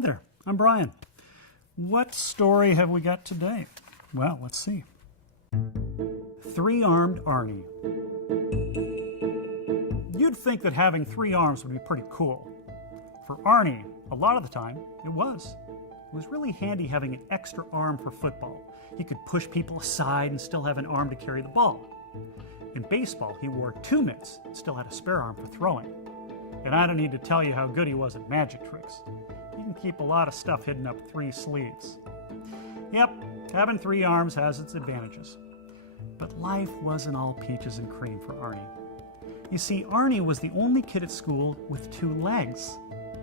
Hi there, I'm Brian. What story have we got today? Well, let's see. Three-Armed Arnie. You'd think that having three arms would be pretty cool. For Arnie, a lot of the time, it was. It was really handy having an extra arm for football. He could push people aside and still have an arm to carry the ball. In baseball, he wore two mitts and still had a spare arm for throwing. And I don't need to tell you how good he was at magic tricks. He can keep a lot of stuff hidden up three sleeves. Yep, having three arms has its advantages. But life wasn't all peaches and cream for Arnie. You see, Arnie was the only kid at school with two legs,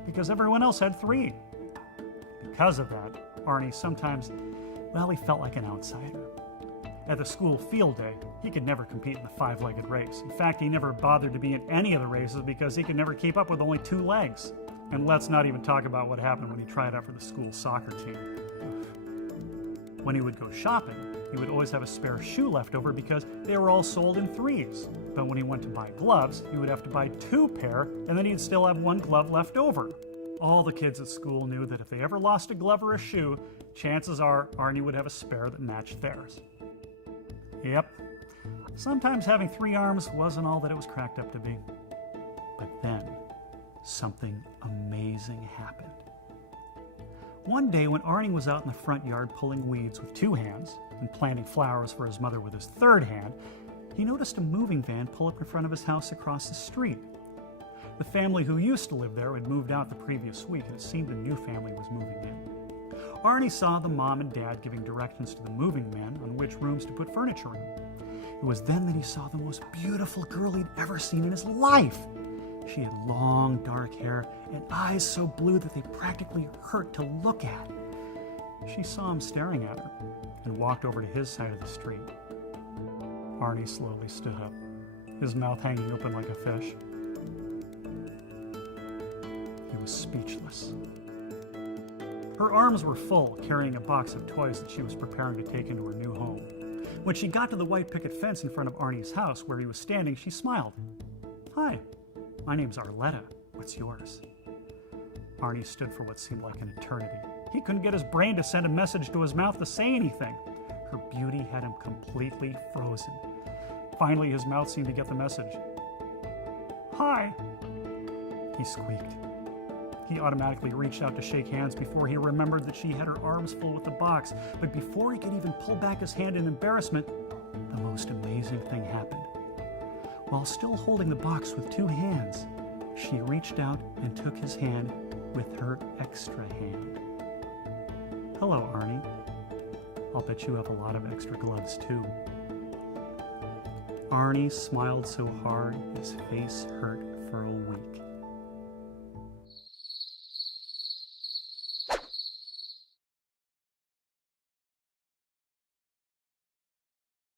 because everyone else had three. Because of that, Arnie sometimes, well, he felt like an outsider. At the school field day, he could never compete in the five-legged race. In fact, he never bothered to be in any of the races because he could never keep up with only two legs. And let's not even talk about what happened when he tried out for the school soccer team. When he would go shopping, he would always have a spare shoe left over because they were all sold in threes. But when he went to buy gloves, he would have to buy two pair, and then he'd still have one glove left over. All the kids at school knew that if they ever lost a glove or a shoe, chances are Arnie would have a spare that matched theirs. Yep, sometimes having three arms wasn't all that it was cracked up to be. But then, something amazing happened. One day when Arnie was out in the front yard pulling weeds with two hands and planting flowers for his mother with his third hand, he noticed a moving van pull up in front of his house across the street. The family who used to live there had moved out the previous week, and it seemed a new family was moving in. Arnie saw the mom and dad giving directions to the moving man on which rooms to put furniture in. It was then that he saw the most beautiful girl he'd ever seen in his life. She had long, dark hair and eyes so blue that they practically hurt to look at. She saw him staring at her and walked over to his side of the street. Arnie slowly stood up, his mouth hanging open like a fish. He was speechless. Her arms were full, carrying a box of toys that she was preparing to take into her new home. When she got to the white picket fence in front of Arnie's house where he was standing, she smiled. "Hi, my name's Arletta. What's yours?" Arnie stood for what seemed like an eternity. He couldn't get his brain to send a message to his mouth to say anything. Her beauty had him completely frozen. Finally, his mouth seemed to get the message. "Hi," he squeaked. He automatically reached out to shake hands before he remembered that she had her arms full with the box. But before he could even pull back his hand in embarrassment, the most amazing thing happened. While still holding the box with two hands, she reached out and took his hand with her extra hand. "Hello, Arnie. I'll bet you have a lot of extra gloves, too." Arnie smiled so hard his face hurt